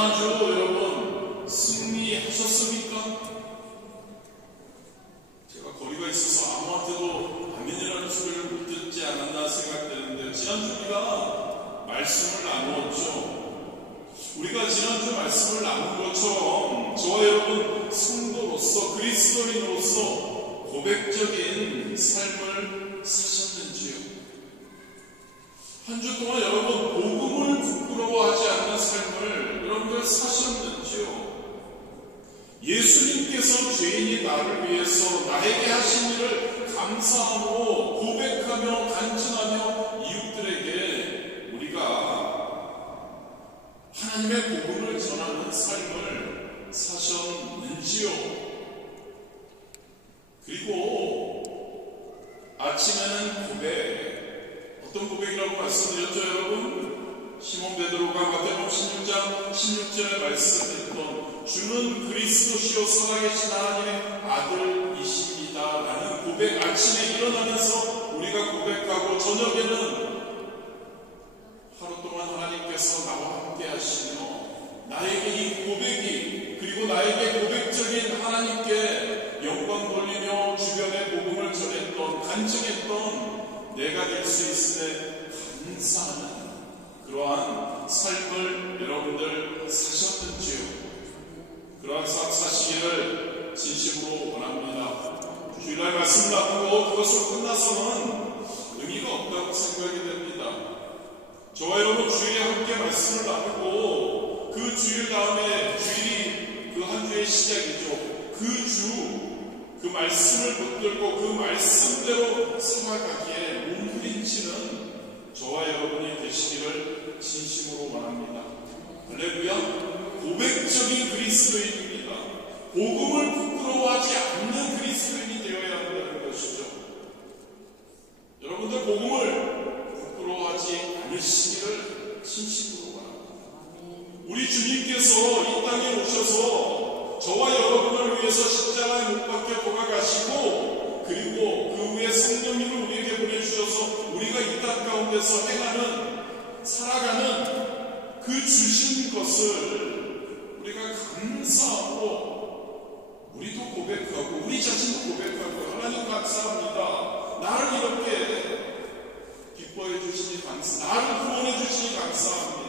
지난주 여러분 승리하셨습니까? 제가 거리가 있어서 아무한테도 아멘이라는 소리를 못 듣지 않았나 생각되는데, 지난주 우리가 말씀을 나누었죠. 우리가 지난주 말씀을 나눈 것처럼 저와 여러분 성도로서, 그리스도인으로서 고백적인 삶을 사셨는지요? 한 주 동안 여러분 복음을 부끄러워하지 않는 삶을 여러분들 사셨는지요? 예수님께서 죄인이 나를 위해서 나에게 하신 일을 감사함으로 고백하며 간증하며 이웃들에게 우리가 하나님의 복음을 전하는 삶을 사셨는지요? 그리고 아침에는 고백, 어떤 고백이라고 말씀드렸죠 여러분? 시몬 베드로가 마태복음 16장 16절에 말씀했던 주는 그리스도시요 살아계신 하나님의 아들이십니다 라는 고백, 아침에 일어나면서 우리가 고백하고 저녁에는 하루 동안 하나님께서 나와 함께 하시며 나에게 이 고백이, 그리고 나에게 고백적인 하나님께 영광 돌리며 주변에 복음을 전했던, 간증했던 내가 될 수 있음에 감사하는 그러한 삶을 여러분들 사셨는지요? 그러한 삶 사시기를 진심으로 원합니다. 주일날 말씀 나누고 그것으로 끝나서는 의미가 없다고 생각이 됩니다. 저와 여러분 주일에 함께 말씀을 나누고 그 주일 다음에 주일이 그 한 주의 시작이죠. 그 말씀을 붙들고 그 말씀대로 살아가기에 몸부림치는 저와 여러분이 되시기를 진심으로 원합니다. 할렐루야. 고백적인 그리스도인입니다. 복음을 부끄러워하지 않는 그리스도인이 되어야 한다는 것이죠. 여러분들 복음을 부끄러워하지 않으시기를 진심으로 원합니다. 우리 주님께서 이 땅에 오셔서 저와 여러분을 위해서 십자가에 못 박혀 돌아가시고, 그리고 그 후에 성령님을 우리에게 보내주셔서 우리가 이 땅 가운데서 행하는, 살아가는 그 주신 것을 우리가 감사하고 우리도 고백하고 우리 자신도 고백하고 하나님 감사합니다. 나를 이렇게 기뻐해 주시니 나를 구원해 주시니 감사합니다.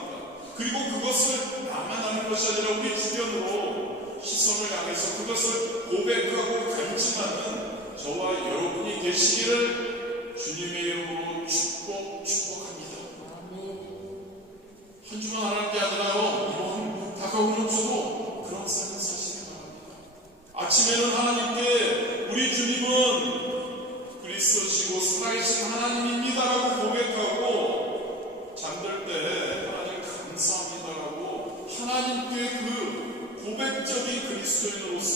그리고 그것을 나만 하는 것이 아니라 우리 주변으로 시선을 향해서 그것을 고백하고 간증하는 저와 여러분이 되시기를 주님의 이름으로 축복합니다. 한 주만 하나님께 아니라요, 이번 다가오는 주도 그런 삶을 사시기 바랍니다. 아침에는 하나님께 우리 주님은 그리스도시고 살아계신 하나님입니다라고 고백하고, 잠들 때 하나님 감사합니다라고 하나님께 그 고백적인 그리스도인으로서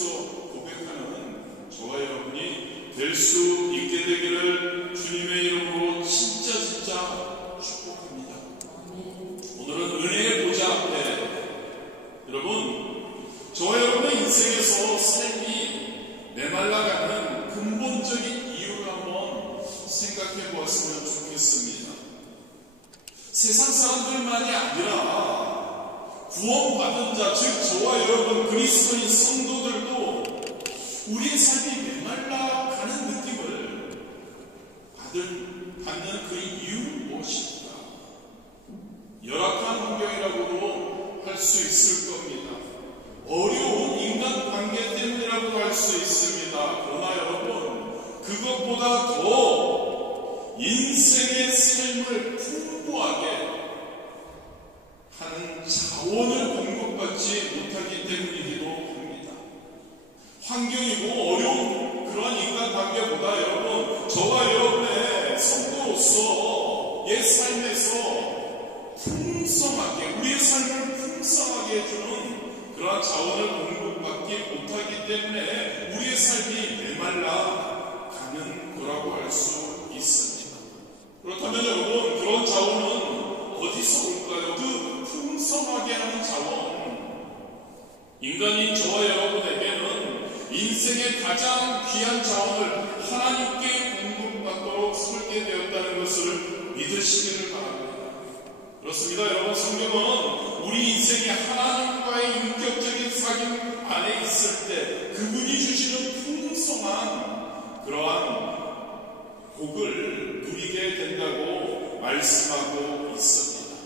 고백하는 저와 여러분이 될 수 있게 되기를 주님의 이름으로 진짜 축복합니다. 오늘은 은혜의 보좌 앞에 여러분, 저와 여러분의 인생에서 삶이 메말라가는 근본적인 이유를 한번 생각해 보았으면 좋겠습니다. 세상 사람들만이 아니라 구원받은 자, 즉 저와 여러분 그리스도인 성도들도 우리의 삶이 메말라가는 느낌을 받는 그 이유는 무엇입니까? 열악한 환경이라고도 할 수 있을 겁니다. 어려운 인간관계 때문이라고도 할 수 있습니다. 그러나 여러분, 그것보다 더 인생의 삶을 풍부하게 하는 자원을 공급받지 못하기 때문이기도 합니다. 환경이고 어려운 그러한 인간관계보다 여러분, 저와 여러분의 성도로서의 삶에서 풍성하게, 우리의 삶을 풍성하게 해주는 그러한 자원을 공급받지 못하기 때문에 우리의 삶이 메말라가는 거라고 할 수 있습니다. 그렇다면 여러분, 그런 자원은 어디서 올까요? 그 풍성하게 하는 자원, 인간인 저와 여러분에게는 인생의 가장 귀한 자원을 하나님께 공급받도록 설계되었다는 것을 믿으시기를 바랍니다. 그렇습니다. 여러분, 성경은 우리 인생의 하나님과 때 그분이 주시는 풍성한 그러한 복을 누리게 된다고 말씀하고 있습니다.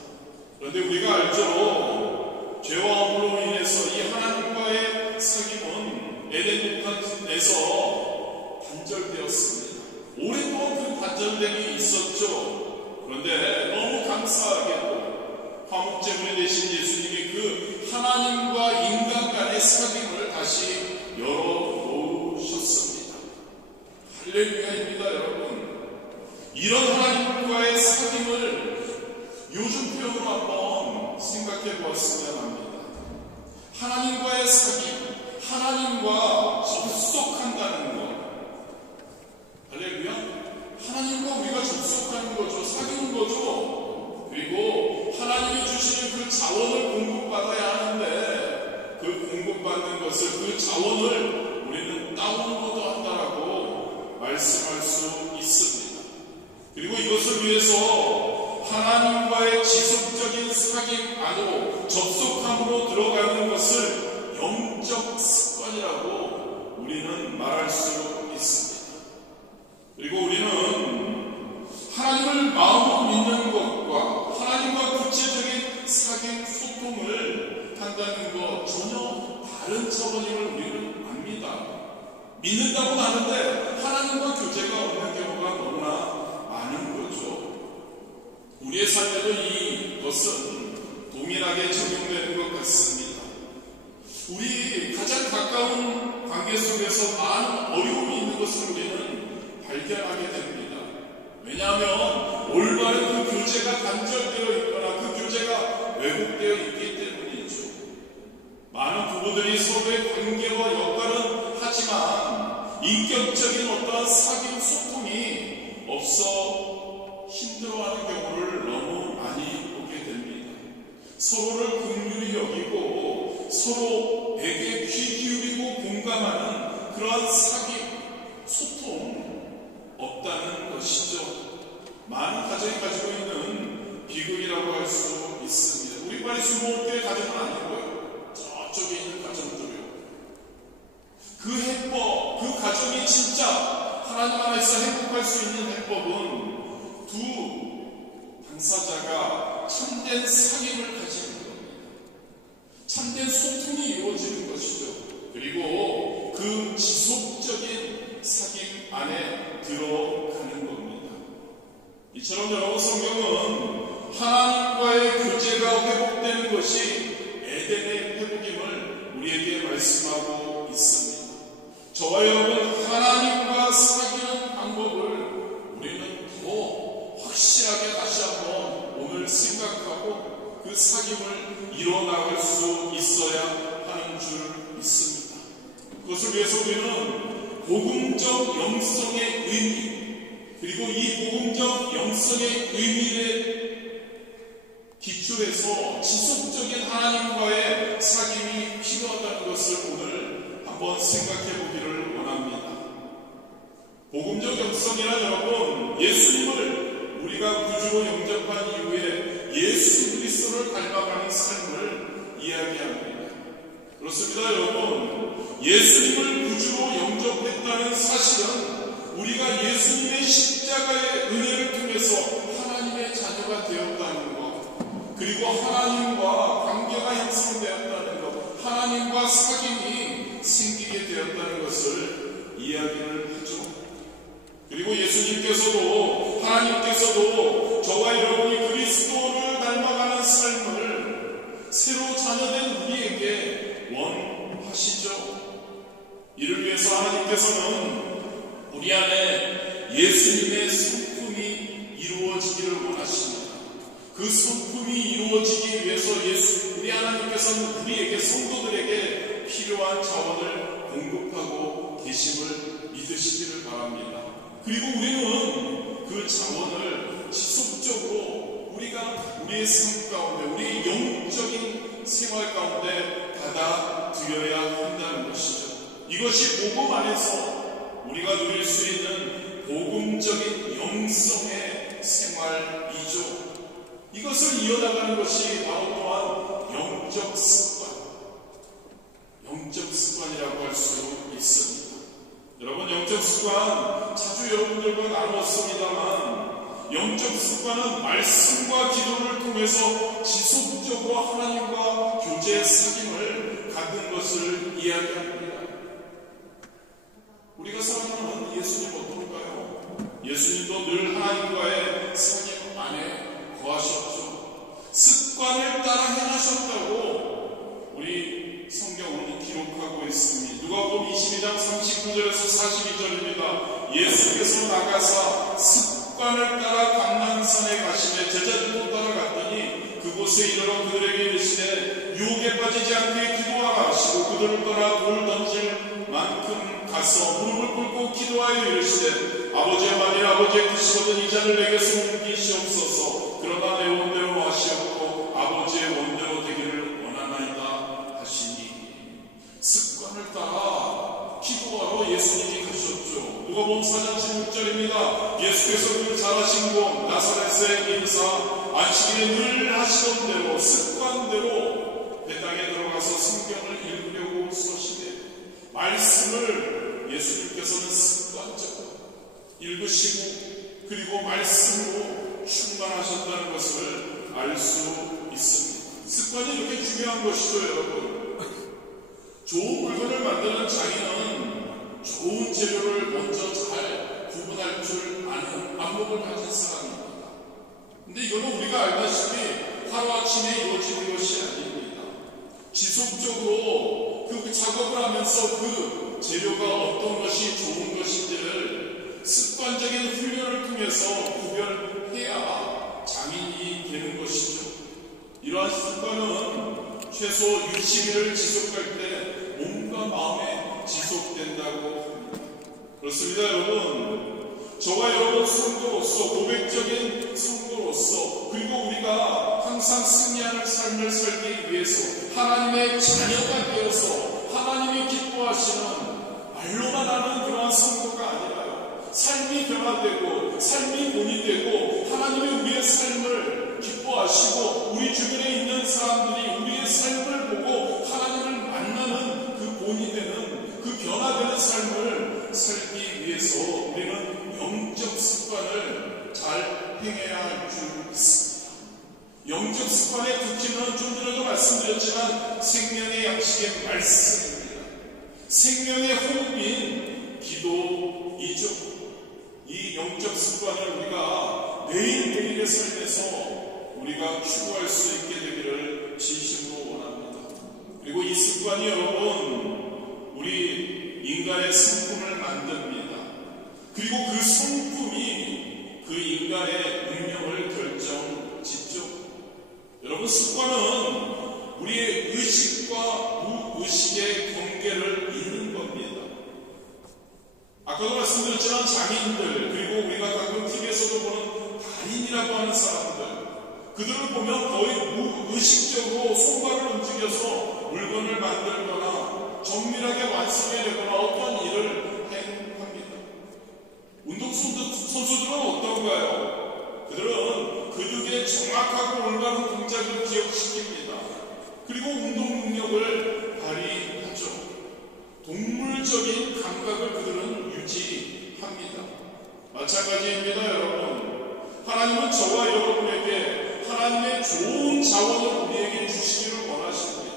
그런데 우리가 알죠. 죄와 허물로 인해서 이 하나님과의 사귐은 에덴 동산에서 단절되었습니다. 오랫동안 그 단절됨이 있었죠. 그런데 너무 감사하게도 화목제물이 되신 예수님이 그 하나님과 인간 간의 사귐을 다시 열어놓으셨습니다. 할렐루야입니다, 여러분. 이런 하나님과의 사귐을 요즘 표현으로 한번 생각해 보았으면 합니다. 하나님과의 사귐, 하나님과 접속한다는 것. 할렐루야. 하나님과 우리가 접속하는 거죠. 사귀는 거죠. 그리고 하나님이 주시는 그 자원을 공급받아야 하는데 그 공급받는 것을, 그 자원을 우리는 다운로드 한다라고 말씀할 수 있습니다. 그리고 이것을 위해서 하나님과의 지속적인 사귐 안으로 접속함으로 들어가는 것을 영적 습관이라고 우리는 말할 수 있습니다. 그리고 우리는 하나님을 마음으로 믿는 것과 하나님과 구체적인 사귐 소통을 한다는 것 전혀 다른 차원임을 우리는 압니다. 믿는다고는 하는데 하나님과 교제가 없는 경우가 너무나 많은 거죠. 우리의 삶에도 이것은 동일하게 적용되는 것 같습니다. 우리 가장 가까운 관계 속에서 많은 어려움이 있는 것을 우리는 발견하게 됩니다. 왜냐하면 올바른 그 교제가 단절되어 있거나 그 교제가 왜곡되어 있기 때문이죠. 많은 부부들이 서로의 관계와 역할은 하지만 인격적인 어떠한 사귐 소통이 없어 힘들어하는 경우를 너무 많이 보게 됩니다. 서로를 긍휼히 여기고 서로에게 귀 기울이고 공감하는 그러한 사귐, 소통 없다는 것이죠. 많은 가정이 가지고 있는 비극이라고 할 수 있습니다. 우리 빨리 술 먹을 때 가정은 아니고요. 저쪽에 있는 가정들이요. 그 해법, 그 가정이 진짜 하나님 안에서 행복할 수 있는 해법은 두 당사자가 참된 사귐을 가지는 겁니다. 참된 소통이 이루어지는 것이죠. 그리고 그 지속적인 사귐 안에 들어가는 겁니다. 이처럼 여러분, 성경은 하나님과의 교제가 회복되는 것이 에덴의 회복임을 우리에게 말씀하고 있습니다. 저와 여러분, 하나님과 사귀는 방법을 우리는 더 확실하게 다시 한번 오늘 생각하고 그 사귐을 이뤄나갈 수 있어야 하는 줄 믿습니다. 그것을 위해서 우리는 복음적 영성의 의미, 그리고 이 복음적 영성의 의미에 기초해서 지속적인 하나님과의 사귐이 필요하다는 것을 오늘 한번 생각해 보기를 원합니다. 복음적 영성이란 여러분, 예수님을 우리가 구주로 영접한 이후에 예수 그리스도를 닮아가는 삶을 이야기합니다. 그렇습니다, 여러분. 예수님을 구주로 영접했다는 사실은 우리가 예수님의 십자가의 은혜를 통해서 하나님의 자녀가 되었다는 것, 그리고 하나님과 관계가 형성되었다는 것, 하나님과 사귐이 생기게 되었다는 것을 이야기를 하죠. 그리고 예수님께서도, 하나님께서도 저와 여러분이 그리스도를 닮아가는 삶을 새로 자녀된 우리에게 원하시죠. 이를 위해서 하나님께서는 우리 안에 예수님의 성품이 이루어지기를 원하십니다. 그 성품이 이루어지기 위해서 우리 하나님께서는 우리에게, 성도들에게 필요한 자원을 공급하고 계심을 믿으시기를 바랍니다. 그리고 우리는 그 자원을 지속적으로 우리가 우리의 삶 가운데, 우리의 영적인 생활 가운데 받아들여야 한다는 것이죠. 이것이 복음 안에서 우리가 누릴 수 있는 복음적인 영성의 생활이죠. 이것을 이어나가는 것이 바로 또한 영적 습관이라고 할 수 영적 습관 자주 여러분들과 나누었습니다만 영적 습관은 말씀과 기도를 통해서 지속적으로 하나님과 교제 사귐을 갖는 것을 이야기합니다. 우리가 사랑하는 예수님 어떨까요? 예수님도 늘 하나님과의 사귐 안에 거하셨죠. 습관을 따라 행하셨다고 우리 성경은 기록하고 있습니다. 누가복음 22장 39절에서 42절입니다. 예수께서 나가사 습관을 따라 감난산에 가시되 제자들도 따라갔더니 그곳에 이르러 그들에게 이르시되 유혹에 빠지지 않게 기도하라 하시고 그들을 떠나 돌 던질 만큼 가서 무릎을 꿇고 기도하여 이르시되 아버지의 만일 아버지의 뜻이거든 이 잔을 내게서 옮기시옵소서. 그러나 내 원대로 하시옵고 아버지의 원대로 되기를 원하나이다 하시니. 습관을 따라 기도하러 예수님이 가셨죠. 누가복음 4장 16절입니다. 예수께서 그 잘하신 곳 나사렛의 인사 안식일에 늘 하시던 대로 습관대로 배당에 들어가서 성경을 읽으려고 서시되 말씀을 예수님께서는 습관적으로 읽으시고 그리고 말씀으로 충만하셨다는 것을 알 수 있습니다. 습관이 이렇게 중요한 것이죠, 여러분. 좋은 물건을 만드는 장인은 좋은 재료를 먼저 잘 구분할 줄 아는 안목을 가진 사람입니다. 근데 이거는 우리가 알다시피 하루아침에 이루어지는 것이 아닙니다. 지속적으로 그 작업을 하면서 그 재료가 어떤 것이 좋은 것인지를 습관적인 훈련을 통해서 구별해야 장인이 되는 것이죠. 이러한 습관은 최소 60일을 지속할 때 몸과 마음에 지속된다고 합니다. 그렇습니다, 여러분. 저와 여러분 성도로서, 고백적인 성도로서, 그리고 우리가 항상 승리하는 삶을 살기 위해서 하나님의 자녀가 되어서 하나님이 기뻐하시는 말로만 하는 그러한 성도가 아니라요, 삶이 변화되고 삶이 본이 되고 하나님이 우리의 삶을 기뻐하시고 우리 주변에 있는 사람들이 우리의 삶을 보고 하나님을 만나는 그 본이 되는 그 변화되는 삶을 살기 위해서 우리는 영적 습관을 잘 행해야 할 줄 있습니다. 영적 습관의 특징은 좀 전에도 말씀드렸지만 생명의 양식의 말씀입니다. 생명의 호흡인 기도이죠. 이 영적 습관을 우리가 매일매일의 삶에서 우리가 추구할 수 있게 되기를 진심으로 원합니다. 그리고 이 습관이 여러분 우리 인간의 성품을 만듭니다. 그리고 그 성품이 그 인간의 운명을 결정짓죠. 여러분, 습관은 우리의 의식과 무의식의 경계를 잇는 겁니다. 아까도 말씀드렸지만 장인들, 그리고 우리가 가끔 TV에서도 보는 달인이라고 하는 사람들, 그들을 보면 거의 무의식적으로 손발을 움직여서 물건을 만들거나 정밀하게 완성해내거나 어떤 일을 행합니다. 운동선수들은 어떤가요? 그들은 근육의 정확하고 올바른 동작을 기억시킵니다. 그리고 운동 능력을 발휘하죠. 동물적인 감각을 그들은 유지합니다. 마찬가지입니다, 여러분. 하나님은 저와 여러분에게 하나님의 좋은 자원을 우리에게 주시기를 원하십니다.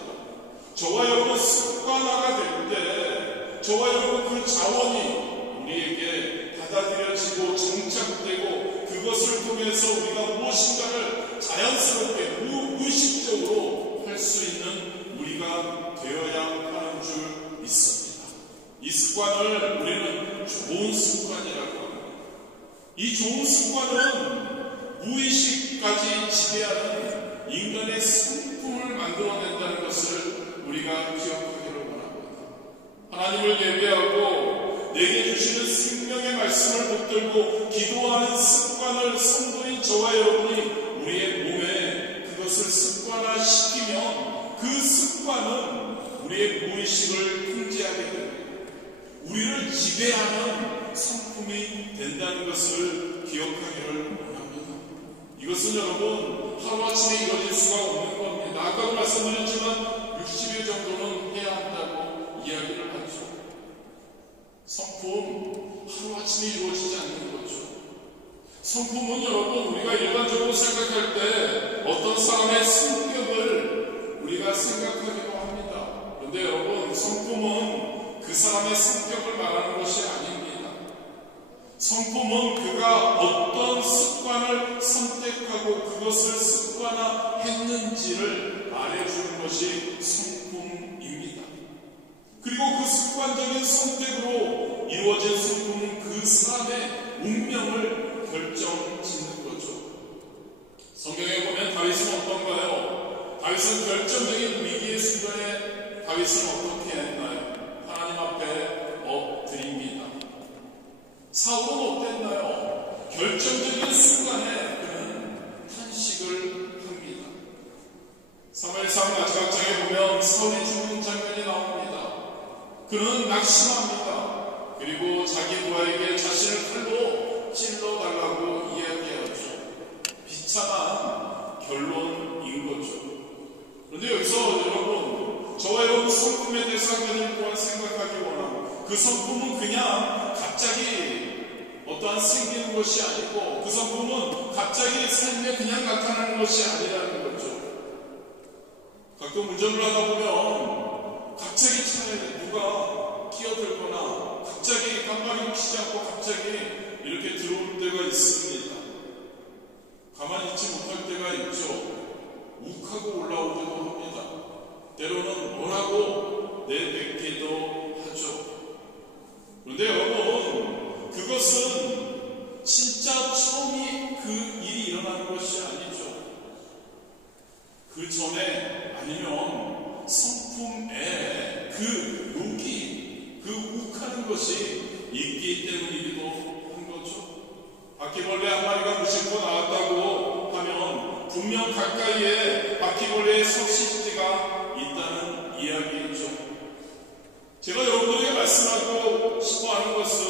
저와 여러분 습관화가 될 때 저와 여러분 그 자원이 우리에게 받아들여지고 정착되고 그것을 통해서 우리가 무엇인가를 자연스럽게 무의식적으로 할 수 있는 우리가 되어야 하는 줄 있습니다. 이 습관을 우리는 좋은 습관이라고 합니다. 이 좋은 습관은 무의식까지 지배하는 인간의 성품을 만들어낸다는 것을 우리가 기억하기를 원합니다. 하나님을 예배하고 내게 주시는 생명의 말씀을 붙들고 기도하는 습관을 성도인 저와 여러분이 우리의 몸에 그것을 습관화시키면 그 습관은 우리의 무의식을 통제하게 됩니다. 우리를 지배하는 성품이 된다는 것을 기억하기를 원합니다. 이것은 여러분 하루아침에 이루어질 수가 없는 겁니다. 아까도 말씀드렸지만 60일 정도는 해야 한다고 이야기를 하죠. 성품, 성품은 여러분, 우리가 일반적으로 생각할 때 어떤 사람의 성격을 우리가 생각하기도 합니다. 그런데 여러분, 성품은 그 사람의 성격을 말하는 것이 아닙니다. 성품은 그가 어떤 습관을 선택하고 그것을 습관화했는지를 말해주는 것이 성품입니다. 그리고 그 습관적인 선택으로 이루어진 성품은 그 사람의 운명을 결정짓는 거죠. 성경에 보면 다윗은 어떤가요? 다윗은 결정적인 위기의 순간에 다윗은 어떻게 했나요? 하나님 앞에 엎드립니다. 사울은 어땠나요? 결정적인 순간에 그는 탄식을 합니다. 사무엘상 마지막 장에 보면 사울이 죽는 장면이 나옵니다. 그는 낙심합니다. 그리고 자기 부하에게 자신을 칼로 찔러달라고 이야기하죠. 비참한 결론인 거죠. 그런데 여기서 여러분, 저와 여러분 성품에 대해서 한번 또한 생각하기 원하고, 그 성품은 그냥 갑자기 어떠한 생기는 것이 아니고, 그 성품은 갑자기 삶에 그냥 나타나는 것이 아니라는 거죠. 가끔 운전을 하다 보면 갑자기 차에 누가 끼어들거나 갑자기 깜빡이를 켜지 않고 갑자기 이렇게 들어올 때가 있습니다. 가만히 있지 못할 때가 있죠. 욱하고 올라오기도 합니다. 때로는 뭐라고 내뱉기도 하죠. 그런데 여러분, 그것은 진짜 처음이 그 일이 일어나는 것이 아니죠. 그 전에 아니면 성품에 그 욕이, 그 욱하는 것이 있기 때문이기도 한 거죠. 바퀴벌레 한 마리가 무심코 나왔다고 하면 분명 가까이에 바퀴벌레의 석식지가 있다는 이야기이죠. 제가 여러분에게 말씀하고 싶어하는 것은,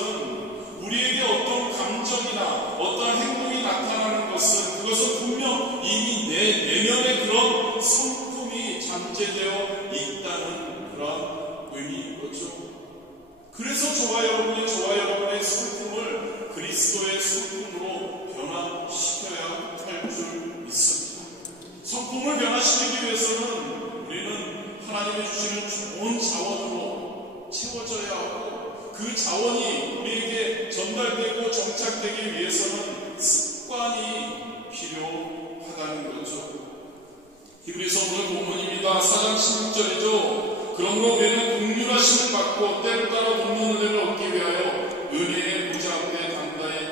우리에게 어떤 감정이나 어떤 행동이 나타나는 것은, 그것은 분명 이미 내 내면에 그런 성품이 잠재되어 있다는 그런 의미인 거죠. 그래서 저와 여러분의 성품을 그리스도의 성품으로 변화시켜야 할 줄 믿습니다. 성품을 변화시키기 위해서는 우리는 하나님이 주시는 좋은 자원으로 채워져야 하고, 그 자원이 우리에게 전달되고 정착되기 위해서는 습관이 필요하다는 거죠. 히브리서 오늘 본문입니다. 4장 16절이죠. 그러므로 우리는 긍휼하심을 받고 때를 따라 돕는 은혜를 얻기 위하여 은혜의 보좌 앞에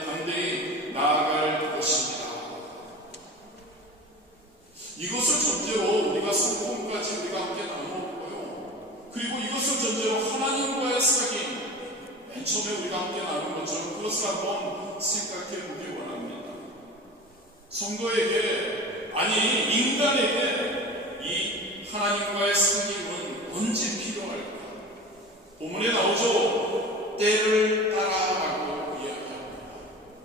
담대히 나아갈 것입니다. 이것을 전제로 우리가 성품까지 우리가 함께 나누었고요. 그리고 이것을 전제로 하나님과의 사귐, 맨 처음에 우리가 함께 나눈 것처럼 그것을 한번 생각해 보기 원합니다. 성도에게, 아니 인간에게 이 하나님과의 사귐은 언제 필요할까? 본문에 나오죠. 때를 따라라고 이야기합니다.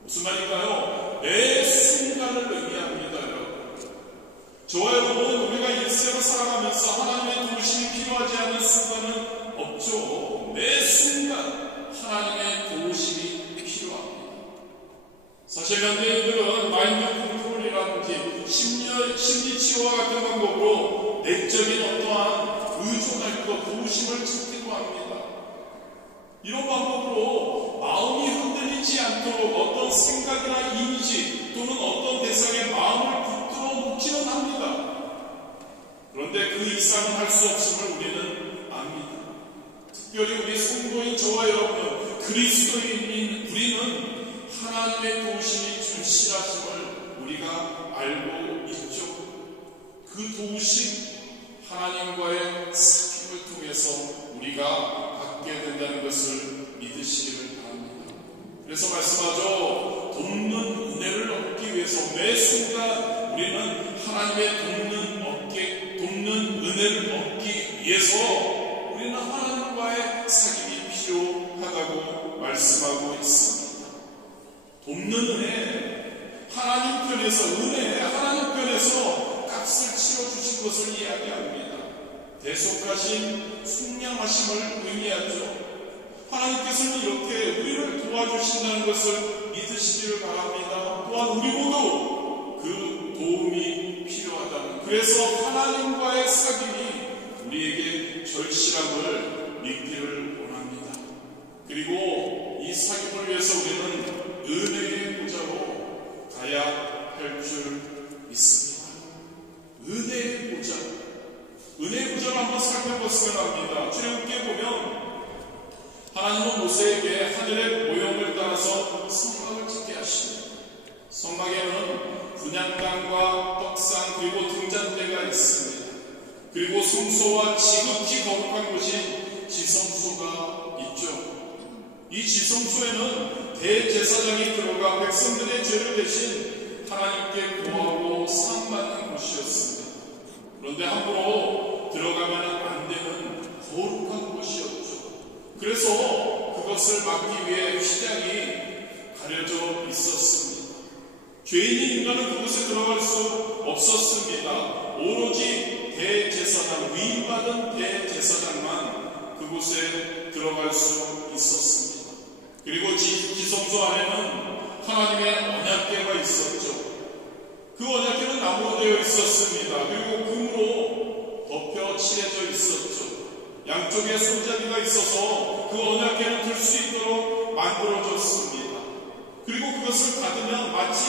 무슨 말인가요? 매 순간을 의미합니다. 여러분, 저와 여러분, 우리가 일생을 살아가면서 하나님의 도우심이 필요하지 않은 순간은 없죠. 매 순간 하나님의 도우심이 필요합니다. 사실 현대인들은 마인드 컨트롤이라든지 심리 치료와 같은 방법으로 내적인 어떠한 의존할 것, 도우심을 찾기도 합니다. 이런 방법으로 마음이 흔들리지 않도록 어떤 생각이나 이미지 또는 어떤 대상의 마음을 붙들어 놓기는 합니다. 그런데 그 이상은 할 수 없음을 우리는 압니다. 특별히 우리 성도인 저와 여러분, 그리스도인인 우리는 하나님의 도우심이 절실하심을 우리가 알고 있죠. 그 도우심, 하나님과의 사귐을 통해서 우리가 받게 된다는 것을 믿으시기를 바랍니다. 그래서 말씀하죠. 돕는 은혜를 얻기 위해서 매 순간 우리는 하나님의 돕는 은혜를 얻기 위해서 우리는 하나님과의 사귐이 필요하다고 말씀하고 있습니다. 돕는 은혜, 하나님 편에서 은혜, 하나님 편에서 값을 치러주신 것을 이야기합니다. 대속하신 속량하심을 의미하죠. 하나님께서는 이렇게 우리를 도와주신다는 것을 믿으시기를 바랍니다. 또한 우리 모두 그 도움이 필요하다는, 그래서 하나님과의 사귐이 우리에게 절실함을 믿기를 원합니다. 그리고 이 사귐을 위해서 우리는 은혜의 보좌로 가야 할 줄 믿습니다. 은혜의 보좌. 은혜의 보좌를 한번 살펴봤으면 합니다. 출애굽기에 보면 하나님은 모세에게 하늘의 모형을 따라서 성막을 짓게 하십니다. 성막에는 분향단과 떡상 그리고 등잔대가 있습니다. 그리고 성소와 지극히 거룩한 곳인 지성소가 있죠. 이 지성소에는 대제사장이 들어가 백성들의 죄를 대신 하나님께 구하고 사함받는 곳이었습니다. 그런데 함부로 들어가면 안 되는 거룩한 곳이었죠. 그래서 그것을 막기 위해 휘장이 가려져 있었습니다. 죄인인 인간은 그곳에 들어갈 수 없었습니다. 오로지 대제사장, 위임받은 대제사장만 그곳에 들어갈 수 있었습니다. 그리고 지성소 안에는 하나님의 언약궤가 있었죠. 그 언약궤는 나무로 되어 있었습니다. 그리고 금으로 덮여 칠해져 있었죠. 양쪽에 손잡이가 있어서 그 언약궤를 들 수 있도록 만들어졌습니다. 그리고 그것을 받으면 마치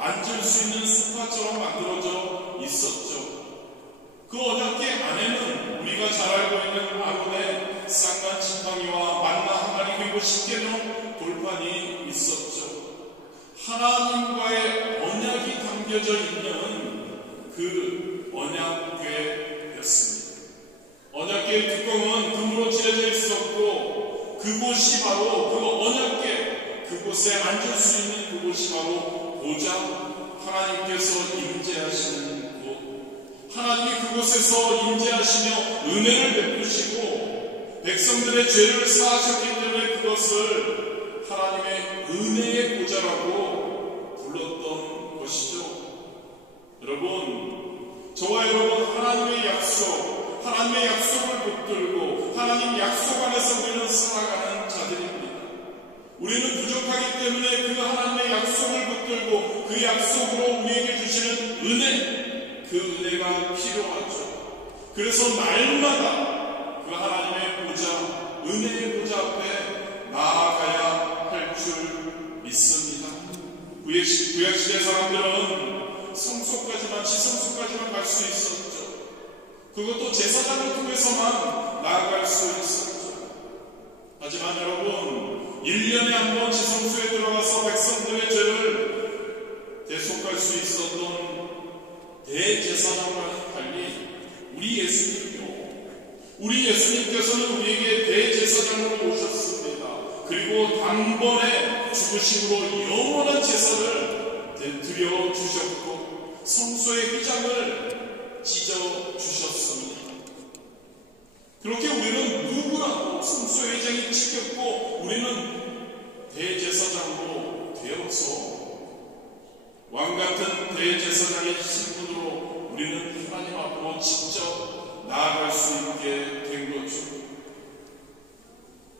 앉을 수 있는 소파처럼 만들어져 있었죠. 그 언약궤 안에는 우리가 잘 알고 있는 아론의 쌍난 지팡이와 만나 한 마리 그리고 십계명 돌판이 있었죠. 하나님과의 언약이 담겨져 있는 그 언약궤였습니다. 언약궤의 뚜껑은 금으로 칠해져 있었고 그곳이 바로 그 언약궤, 그곳에 앉을 수 있는 그곳이 바로 보좌, 하나님께서 임재하시는 곳. 하나님이 그곳에서 임재하시며 은혜를 베푸시고 백성들의 죄를 사하셨기 때문에 그것을 하나님의 은혜의 보좌라고 불렀던 것이죠. 여러분, 저와 여러분 하나님의 약속, 하나님의 약속을 붙들고 하나님 약속 안에서 우리는 살아가는 자들입니다. 우리는 부족하기 때문에 그 하나님의 약속을 붙들고 그 약속으로 우리에게 주시는 은혜, 그 은혜가 필요하죠. 그래서 날마다 그 하나님의 보좌, 은혜의 보좌 앞에 나아가야 할 줄 믿습니다. 구약시대 사람들은 성소까지만, 지성소까지만 갈 수 있었죠. 그것도 제사장을 통해서만 나아갈 수 있었죠. 하지만 여러분, 1년에 한 번 지성소에 들어가서 백성들의 죄를 대속할 수 있었던 대제사장과는 달리 우리 예수님이요, 우리 예수님께서는 우리에게 대제사장으로 오셨습니다. 그리고 단번에 죽으심으로 영원한 제사를 드려 주셨고 성소의 휘장을 찢어 주셨습니다. 그렇게 우리는 누구라도 성소의 휘장이 찢겼고 우리는 대제사장으로 되어서 왕같은 대제사장의 신분으로 우리는 하나님 앞으로 직접 나아갈 수 있게 된 거죠.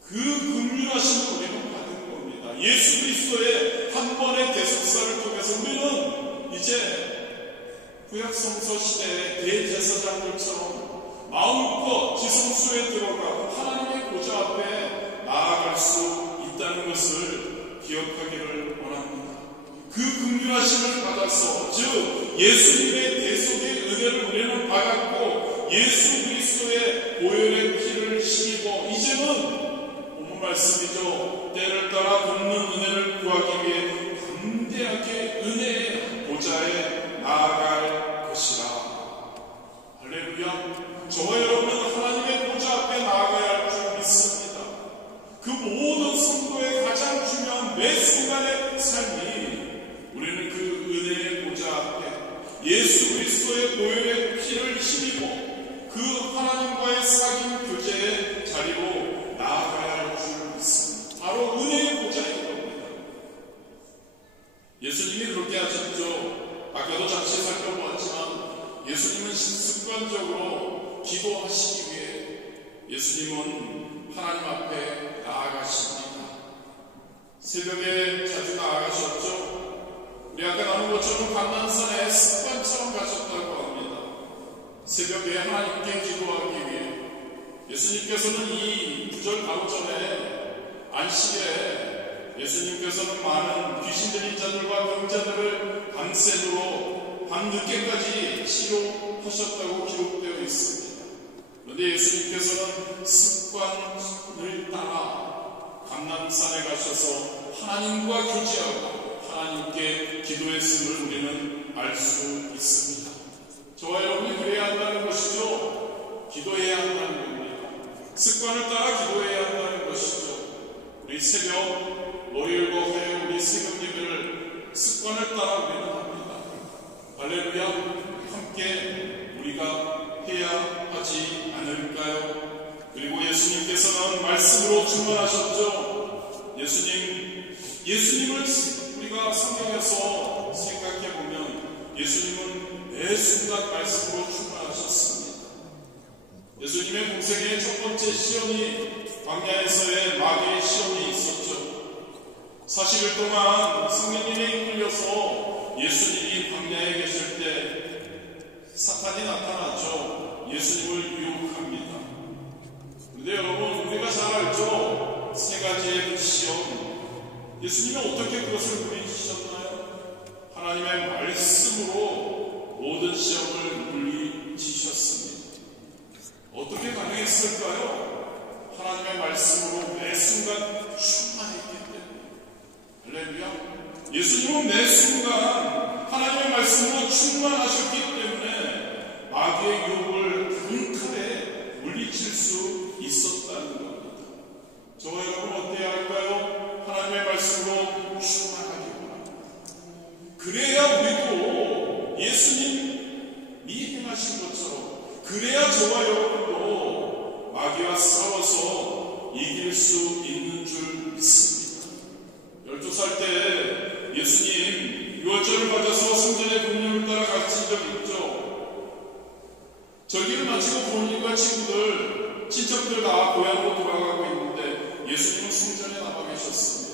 그 긍휼하심을 우리는 받은 겁니다. 예수 그리스도의 한 번의 대속사를 통해서 우리는 이제 구약성서 시대의 대제사장들처럼 마음껏 지성소에 들어가 하나님의 보좌 앞에 나아갈 수 있다는 것을 기억하기를 원합니다. 그 긍휼하심을 받아서, 즉 예수님의 대속의 은혜를 우리는 받았고 예수 그리스도의 보혈의 피를 힘입어 이제는 본문 말씀이죠. 때를 따라 돕는 은혜를 구하기 위해 담대하게 은혜의 보좌에 나아갈 것이라. 할렐루야. 저와 여러분은 하나님의 보좌 앞에 나아가야 할 줄 믿습니다. 그 모든 성도의 가장 중요한 매 순간의 삶이 우리는 그 은혜의 보좌 앞에 예수 그리스도의 보혈의 피를 힘입어 그 하나님과의 사귐 교제의 자리로 나아가야 할 줄 믿습니다. 바로 은혜의 보좌인 겁니다. 예수님이 그렇게 하셨죠. 아까도 잠시 살펴보았지만 예수님은 습관적으로 기도하시기 위해 예수님은 하나님 앞에 나아가십니다. 새벽에 자주 나아가셨죠. 우리 아까 나눈 것처럼 감난산에 습관처럼 가셨다고 합니다. 새벽에 하나님께 기도하기 위해 예수님께서는 이 구절 바로 전에 안식일에 예수님께서는 많은 귀신 들린 자들과 병자들을 밤새도록 밤늦게까지 치료하셨다고 기록되어 있습니다. 그런데 예수님께서는 습관을 따라 감난산에 가셔서 하나님과 교제하고 하나님께 기도했음을 우리는 알 수 있습니다. 저와 여러분이 그래야 한다는 것이죠. 기도해야 한다는 겁니다. 습관을 따라 기도해야 한다는 것이죠. 우리 새벽, 월요일과 화요일 우리 새벽 예배를 습관을 따라 우리는 합니다. 할렐루야. 함께 우리가 해야 하지 않을까요? 그리고 예수님께서는 말씀으로 충만하셨죠. 예수님을 우리가 성경에서 생각해보면 예수님은 매 순간 말씀으로 충만하셨습니다. 예수님의 공생의 첫 번째 시험이 광야에서의 마귀의 시험이 있었죠. 40일 동안 성령님에 이끌려서 예수님이 광야에 계실 때 사탄이 나타났죠. 예수님을 유혹합니다. 그런데 여러분, 우리가 잘 알죠? 세 가지의 그 시험. 예수님은 어떻게 그것을 물리치셨나요? 하나님의 말씀으로 모든 시험을 물리치셨습니다. 어떻게 가능했을까요? 하나님의 말씀으로 매 순간 충만했기 때문에. 할렐루야. 예수님은 매 순간 하나님의 말씀으로 충만하셨기 때문에 마귀의 유혹을 단칼에 물리칠 수 있었다는 겁니다. 저와 여러분 어때야 할까요? 하나님의 말씀으로 충만하기 바랍니다. 그래야 우리도 예수님이 행하신 것처럼, 그래야 저와 여러분도 마귀와 싸워서 이길 수 있는 줄 믿습니다. 12살 때 예수님 유월절을 맞아서 성전의 분율을 따라 가신 적 있죠. 절기를 마치고 부모님과 친척들 다 고향으로 돌아가고 있는데 예수님은 성전에 남아 계셨습니다.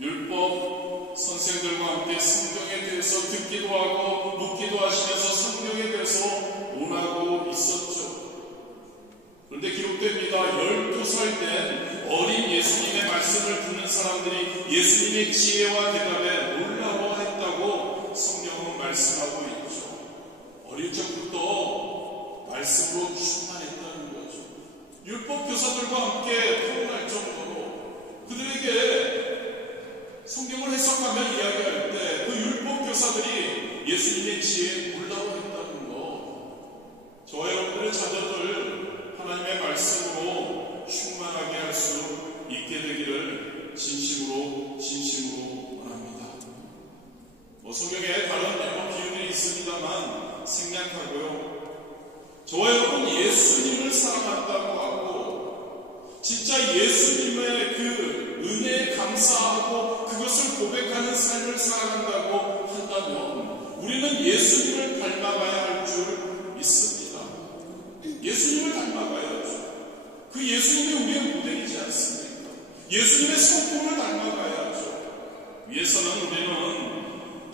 율법 선생들과 함께 성경에 대해서 듣기도 하고 묻기도 하시면서 성경에 대해서 논하고 있었죠. 그런데 기록됩니다. 12살 된 어린 예수님의 말씀을 듣는 사람들이 예수님의 지혜와 대답에 놀라워했다고 성경은 말씀하고 있죠. 어릴 적부터 말씀으로 충만했다는 거죠. 율법 교사들과 함께 토론할 정도로 그들에게 성경을 해석하며 이야기할 때 그 율법 교사들이 예수님의 지혜에 놀라워했다는 것. 저와 여러분들의 자녀들 하나님의 말씀으로 충만하게 할 수 있게 되기를 진심으로 원합니다. 성경에 다른 여러 비유들이 있습니다만 생략하고요. 저와 여러분 예수님을 사랑한다고 하고 진짜 예수님의 그 은혜에 감사하고 그것을 고백하는 삶을 살아간다고 한다면 우리는 예수님을 닮아가야 할 줄 믿습니다. 예수님을 닮아가야죠. 그 예수님이 우리의 모델이지 않습니까? 예수님의 성품을 닮아가야죠. 위해서는 우리는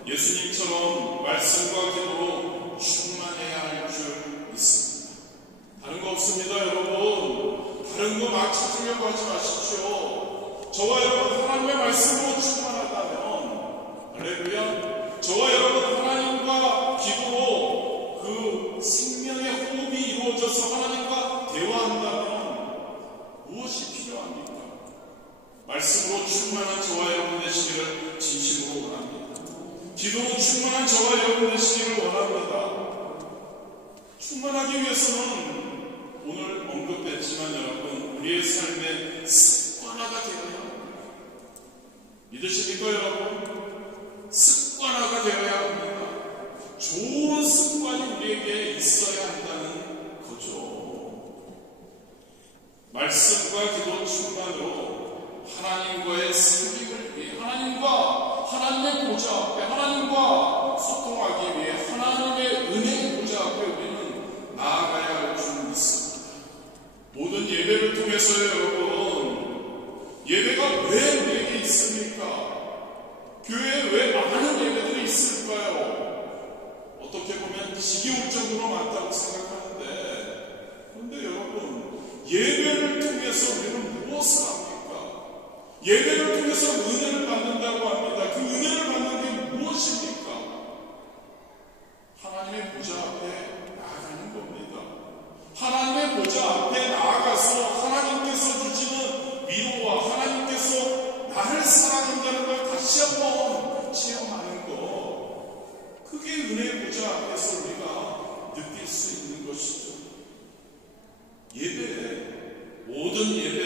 예수님처럼 말씀과 기도로 충만해야 할 줄 믿습니다. 다른 거 없습니다, 여러분. 다른 거 막 찾으려고 하지 마십시오. 저와 여러분 하나님의 말씀으로 충만하다면, 할렐루야. 저와 여러분 하나님과 기도로 그 생명의 호흡이 이루어져서 하나님과 대화한다면 무엇이 필요합니까? 말씀으로 충만한 저와 여러분 되시기를 진심으로 원합니다. 기도로 충만한 저와 여러분 되시기를 원합니다. 충만하기 위해서는 오늘 언급했지만 여러분 우리의 삶의 습관화가 되어야 합니다. 믿으십니까 여러분? 습관화가 되어야 합니다. 좋은 습관이 우리에게 있어야 한다는 거죠. 말씀과 기도 충만으로 하나님과의 사귐을 위해 하나님의 보좌 앞에 하나님과 소통하기 위해 하나님의 은혜의 보좌 앞에 우리는 나아가야 할 줄 믿습니다. 모든 예배를 통해서요 여러분 예배가 왜 우리에게 있습니까? 교회에 왜 많은 예배들이 있을까요? 어떻게 보면 지겨울 정도로 많다고 생각하는데, 그런데 여러분, 예배를 통해서 우리는 무엇을 합니까? 예배를 통해서 은혜를 받는다고 합니다. 그 은혜를 받는 게 무엇입니까? 하나님의 보좌 앞에 나아가는 겁니다. 하나님의 보좌 앞에 나아가서 하나님께서 주시는 위로와 하나님께서 나를 사랑한다는 걸 다시 한번 체험하는 것, 그게 은혜의 보좌 앞에서 우리가 느낄 수 있는 것이죠. 예배, 모든 예배,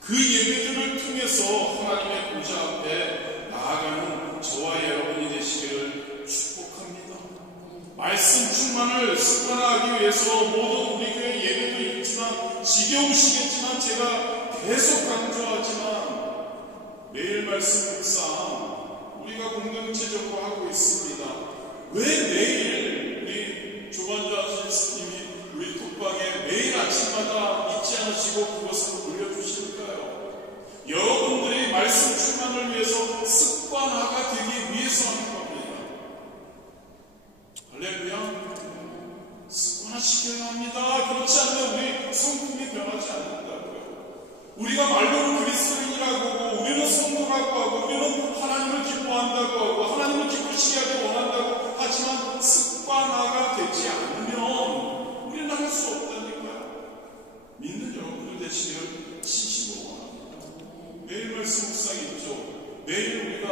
그 예배들을 통해서 하나님의 보좌 앞에 나아가는 저와 여러분이 되시기를 축복합니다. 말씀 충만을 습관화하기 위해서 모든 우리 교회 예배도 있지만 지겨우시겠지만 제가 계속 강조하지만 매일 말씀 묵상 우리가 공동체적으로 하고 있습니다. 왜 매일 우리 조반자 스님이 우리 톡방에 매일 아침마다 잊지 않으시고 그것을 올려주실까요? 여러분들이 말씀 충만을 위해서 습관화가 되기 위해서 하는 겁니다. 할렐루야. 습관화시켜야 합니다. 그렇지 않으면 우리 성품이 변하지 않는다고요. 우리가 말로는 그리스도인이라고 하고 우리는 성도라고 하고 우리는 하나님을 기뻐한다고 하고 하나님을 기쁘시게 하기 원한다고 하지만 습관화가 되지 않으면 우리는 할 수 없다니까요. 믿는 여러분들 되시기를 진심으로 원합니다. 매일 말씀 묵상 있죠. 매일 우리가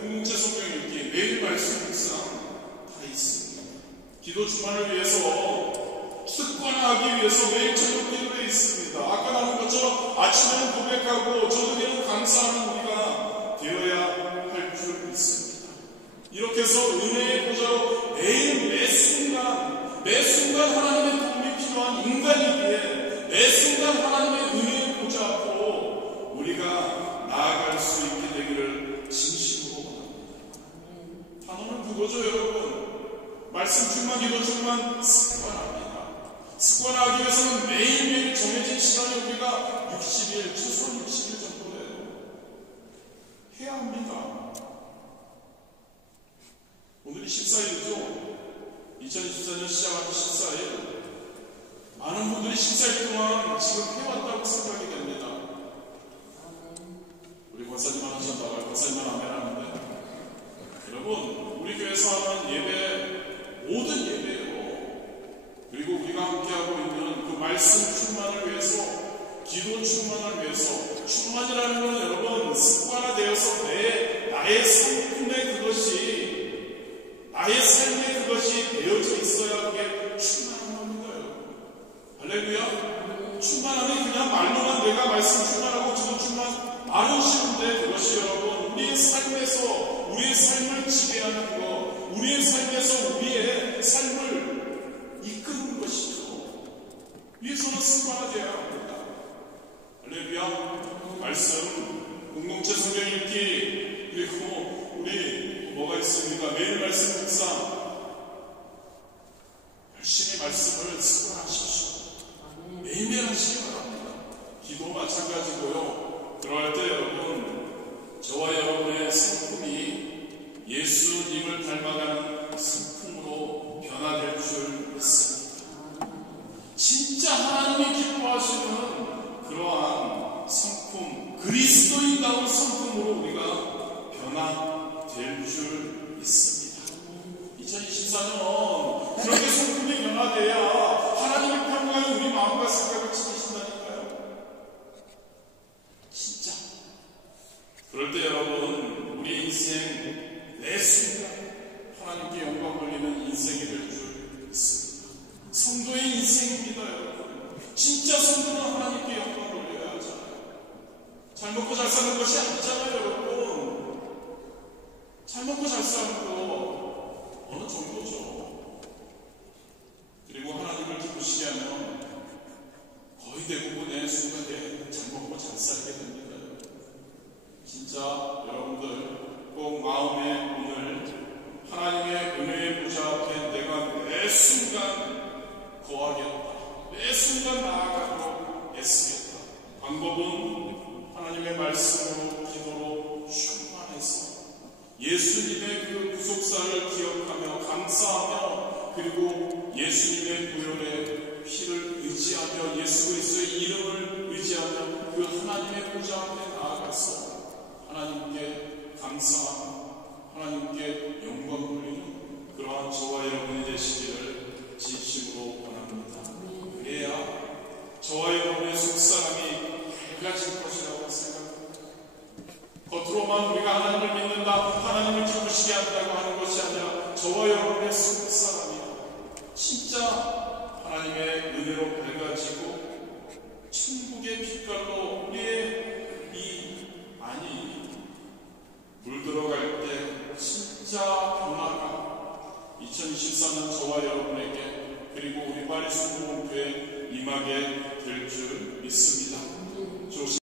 공동체 성경 읽기, 매일 말씀 묵상 다 있습니다. 기도 주만을 위해서 습관화하기 위해서 매일 저녁 기도에 있습니다. 아까 나온 것처럼 아침에는 고백하고 저녁에는 감사하는 우리가 되어야 할 줄 믿습니다. 이렇게 해서 은혜의 보좌로 매일 매 순간 하나님의 도움이 필요한 인간이기에 매 순간 하나님의 은혜의 보좌 앞으로 우리가 나아갈 수 있게 되기를 진심으로 원합니다. 단어는 그거죠, 여러분. 말씀 충만, 기도 충만, 습관합니다. 습관하기 위해서는 매일매일 정해진 시간이 우리가 60일, 최소한 60일 정도예요. 해야 합니다. 오늘이 14일이죠. 2024년 시작하는 14일. 많은 분들이 14일 동안 지금 해왔다고 생각이 됩니다. 우리 권사님만 하셨다고 권사님만 아멘 하는데, 여러분, 우리 교회에서 하는 예배, 모든 예배예요. 그리고 우리가 함께하고 있는 그 말씀 충만을 위해서, 기도 충만을 위해서, 충만이라는 건 여러분 습관화되어서 나의 성품에 그것이, 나의 삶에 그것이 되어져 있어야 그게 충만한 겁니다. 여러분. 할렐루야. 충만함이 그냥 말로만 내가 말씀 충만하고 기도 충만 말은 쉬운데, 그것이 여러분 우리의 삶에서 우리의 삶을 지배하는 것, 우리의 삶에서 우리의 삶을 이끄는 것이죠. 위해서는 습관화되어야 합니다. 할렐루야. 말씀, 공동체 성경 읽기, 그리고 우리 뭐가 있습니까? 매일 말씀 묵상, 열심히 말씀을 습관하십시오. 매일매일 하시기 바랍니다. 기도 마찬가지고요. 그럴 때 여러분, 저와 여러분의 성품이 예수님을 닮아가는 성품으로 변화될 줄 믿습니다. 진짜 하나님이 기뻐하시는 그러한 성품, 그리스도인다운 성품으로 우리가 변화될 줄 믿습니다. 2024년 그렇게 성품이 변화돼야 하나님의 평강이 우리 마음과 생각을 지키신다니까요. 진짜. 그럴 때 여러분, 우리 인생 내 순간 하나님께 영광 돌리는 인생이 될 줄 믿습니다. 성도의 인생입니다, 여러분. 진짜 성도는 하나님께 영광 돌려야 하잖아요. 잘 먹고 잘 사는 것이 아니잖아요, 여러분. 잘 먹고 잘 사는 거 어느 정도죠. 그리고 하나님을 기쁘시게 하면 거의 대부분의 순간에 잘 먹고 잘 살게 됩니다. 진짜 여러분들 꼭 마음에 오늘 하나님의 은혜의 보좌 앞에 내가 매 순간 거하겠다, 매 순간 나아가도록 애쓰겠다. 방법은 하나님의 말씀 하나님의 은혜로 밝아지고 천국의 빛깔로 우리의 물들어갈 때 진짜 변화가 2023년 저와 여러분에게 그리고 우리 파리 순복음교회에 임하게 될 줄 믿습니다.